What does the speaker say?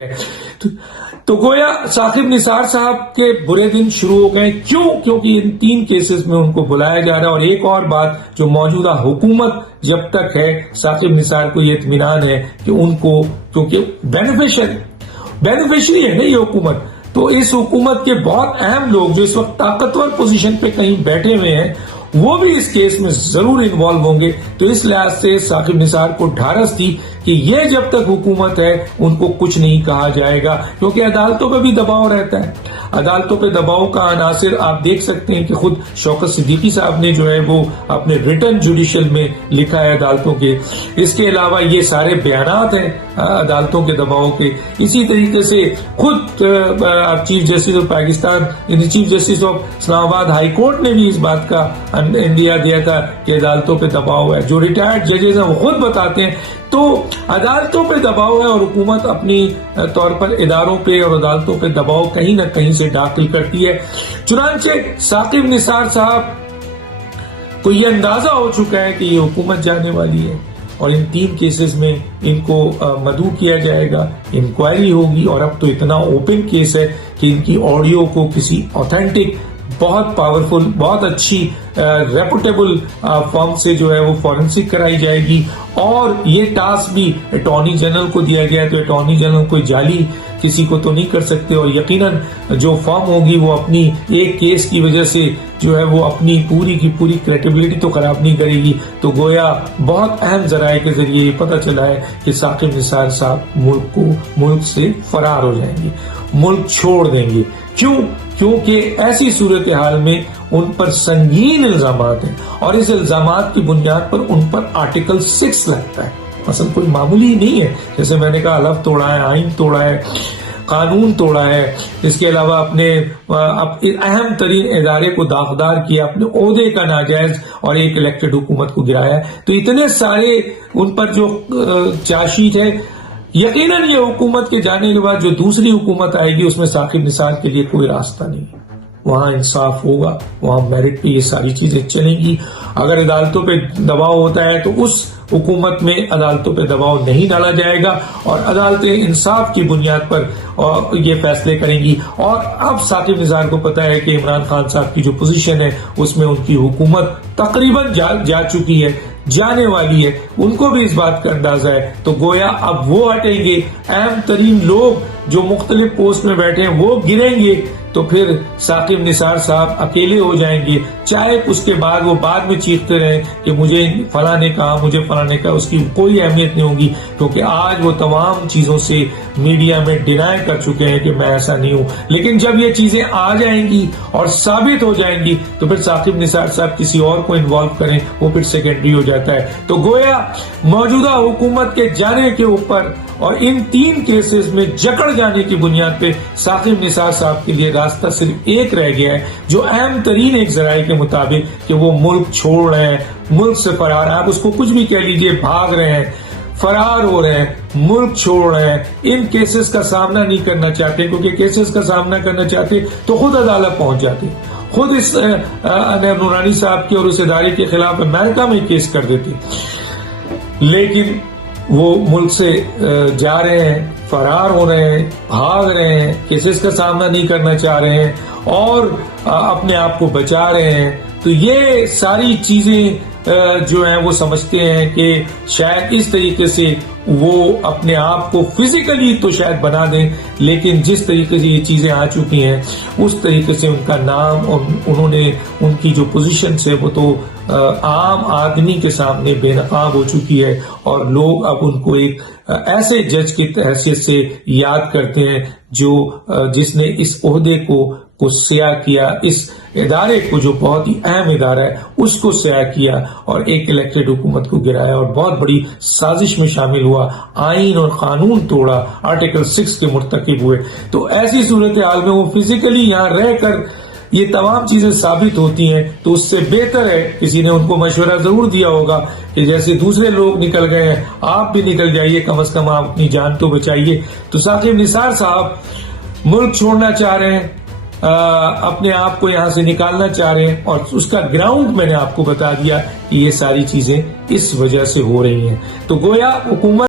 تو گویا ثاقب نثار صاحب کے برے دن شروع ہو گئے. کیونکہ ان 3 کیسز میں ان کو بلایا جا رہا ہے. اور ایک اور بات جو موجودہ حکومت جب تک ہے ثاقب نثار کو یہ اطمینان ہے کہ ان کو کیونکہ بینیفیشری ہے نا یہ حکومت, تو اس حکومت کے بہت اہم لوگ جو اس وقت طاقتور پوزیشن پہ کہیں بیٹھے ہوئے ہیں وہ بھی اس کیس میں ضرور انوالو ہوں گے. تو اس لحاظ سے ثاقب نثار کو ڈھارس تھی کہ یہ جب تک حکومت ہے ان کو کچھ نہیں کہا جائے گا, کیونکہ عدالتوں پہ بھی دباؤ رہتا ہے. عدالتوں پہ دباؤ کا عناصر آپ دیکھ سکتے ہیں کہ خود شوکت صدیقی صاحب نے جو ہے وہ اپنے ریٹن جوڈیشل میں لکھا ہے عدالتوں کے. اس کے علاوہ یہ سارے بیانات ہیں عدالتوں کے دباؤ کے. اسی طریقے سے خود chief justice of Pakistan chief justice of Islamabad high court نے بھی اس بات کا اندیا دیا تھا کہ عدالتوں پہ دباؤ ہے. جو ریٹائرڈ ججز ہیں وہ خود بتاتے ہیں. تو عدالتوں پہ دباؤ ہے اور حکومت اپنی طور پر اداروں پہ اور عدالتوں پہ دباؤ کہیں نہ کہیں سے داخل کرتی ہے. چنانچہ ثاقب نثار صاحب کو یہ اندازہ ہو چکا ہے کہ یہ حکومت جانے والی ہے اور ان 3 کیسز میں ان کو مدعو کیا جائے گا, انکوائری ہوگی. اور اب تو اتنا اوپن کیس ہے کہ ان کی آڈیو کو کسی اوتھینٹک بہت پاورفل بہت اچھی ریپوٹیبل فرم سے جو ہے وہ فورنسک کرائی جائے گی. اور یہ ٹاسک بھی اٹارنی جنرل کو دیا گیا ہے, تو اٹارنی جنرل کوئی جعلی کسی کو تو نہیں کر سکتے. اور یقیناً جو فرم ہوگی وہ اپنی ایک کیس کی وجہ سے جو ہے وہ اپنی پوری کی پوری کریڈیبلٹی تو خراب نہیں کرے گی. تو گویا بہت اہم ذرائع کے ذریعے یہ پتہ چلا ہے کہ ثاقب نثار صاحب ملک سے فرار ہو جائیں گے, ملک چھوڑ دیں گے. کیونکہ ایسی صورتحال میں ان پر سنگین الزامات ہیں اور اس الزامات کی بنیاد پر ان پر آرٹیکل 6 لگتا ہے. مثلا کوئی معمولی نہیں ہے, جیسے میں نے کہا حلف توڑا ہے, آئین توڑا ہے, قانون توڑا ہے, اس کے علاوہ اپنے اہم ترین ادارے کو داغدار کیا, اپنے عہدے کا ناجائز اور ایک الیکٹڈ حکومت کو گرایا ہے. تو اتنے سارے ان پر جو چارج شیٹ ہے, یقیناً یہ حکومت کے جانے کے بعد جو دوسری حکومت آئے گی اس میں ثاقب نثار کے لیے کوئی راستہ نہیں ہے. وہاں انصاف ہوگا, وہاں میرٹ پہ یہ ساری چیزیں چلیں گی. اگر عدالتوں پہ دباؤ ہوتا ہے تو اس حکومت میں عدالتوں پہ دباؤ نہیں ڈالا جائے گا اور عدالتیں انصاف کی بنیاد پر یہ فیصلے کریں گی. اور اب ثاقب نثار کو پتا ہے کہ عمران خان صاحب کی جو پوزیشن ہے اس میں ان کی حکومت تقریباً جا چکی ہے, جانے والی ہے, ان کو بھی اس بات کا اندازہ ہے. تو گویا اب وہ ہٹیں گے, اہم ترین لوگ جو مختلف پوسٹ میں بیٹھے ہیں وہ گریں گے, تو پھر ثاقب نثار صاحب اکیلے ہو جائیں گے. چاہے اس کے بعد وہ بعد میں چیختے رہیں کہ مجھے فلاں نے کہا, مجھے فلاں نے کہا, اس کی کوئی اہمیت نہیں ہوگی, کیونکہ آج وہ تمام چیزوں سے میڈیا میں ڈینائی کر چکے ہیں کہ میں ایسا نہیں ہوں. لیکن جب یہ چیزیں آ جائیں گی اور ثابت ہو جائیں گی تو پھر ثاقب نثار صاحب کسی اور کو انوالو کریں, وہ پھر سیکنڈری ہو جاتا ہے. تو گویا موجودہ حکومت کے جانے کے اوپر اور ان 3 کیسز میں جکڑ جانے کی بنیاد پہ ثاقب نثار صاحب کے لیے راستہ صرف ایک رہ گیا ہے, جو اہم ترین ایک ذرائع کے مطابق کہ وہ ملک چھوڑ رہے ہیں, ملک سے فرار, آپ اس کو کچھ بھی کہہ لیجئے, بھاگ رہے ہیں, فرار ہو رہے ہیں, ملک چھوڑ رہے ہیں. ان کیسز کا سامنا نہیں کرنا چاہتے, کیونکہ کیسز کا سامنا کرنا چاہتے تو خود عدالت پہنچ جاتے, خود اس نورانی صاحب کے اور اس ادارے کے خلاف امریکہ میں کیس کر دیتے. لیکن وہ ملک سے جا رہے ہیں, فرار ہو رہے ہیں, بھاگ رہے ہیں, کیسز کا سامنا نہیں کرنا چاہ رہے ہیں اور اپنے آپ کو بچا رہے ہیں. تو یہ ساری چیزیں جو ہیں وہ سمجھتے ہیں کہ شاید اس طریقے سے وہ اپنے آپ کو فزیکلی تو شاید بنا دیں, لیکن جس طریقے سے یہ چیزیں آ چکی ہیں اس طریقے سے ان کا نام اور انہوں نے ان کی جو پوزیشن ہے وہ تو عام آدمی کے سامنے بے نقاب ہو چکی ہے. اور لوگ اب ان کو ایک ایسے جج کی حیثیت سے یاد کرتے ہیں جس نے اس عہدے کو سیاہ کیا, اس ادارے کو جو بہت ہی اہم ادارہ ہے اس کو سیاہ کیا اور ایک الیکٹڈ حکومت کو گرایا اور بہت بڑی سازش میں شامل ہوا, آئین اور قانون توڑا, آرٹیکل 6 کے مرتکب ہوئے. تو ایسی صورتحال میں وہ فزیکلی یہاں رہ کر یہ تمام چیزیں ثابت ہوتی ہیں, تو اس سے بہتر ہے کسی نے ان کو مشورہ ضرور دیا ہوگا کہ جیسے دوسرے لوگ نکل گئے ہیں آپ بھی نکل جائیے, کم از کم آپ اپنی جان تو بچائیے. تو ثاقب نثار صاحب ملک چھوڑنا چاہ رہے ہیں, اپنے آپ کو یہاں سے نکالنا چاہ رہے ہیں, اور اس کا گراؤنڈ میں نے آپ کو بتا دیا کہ یہ ساری چیزیں اس وجہ سے ہو رہی ہیں. تو گویا حکومت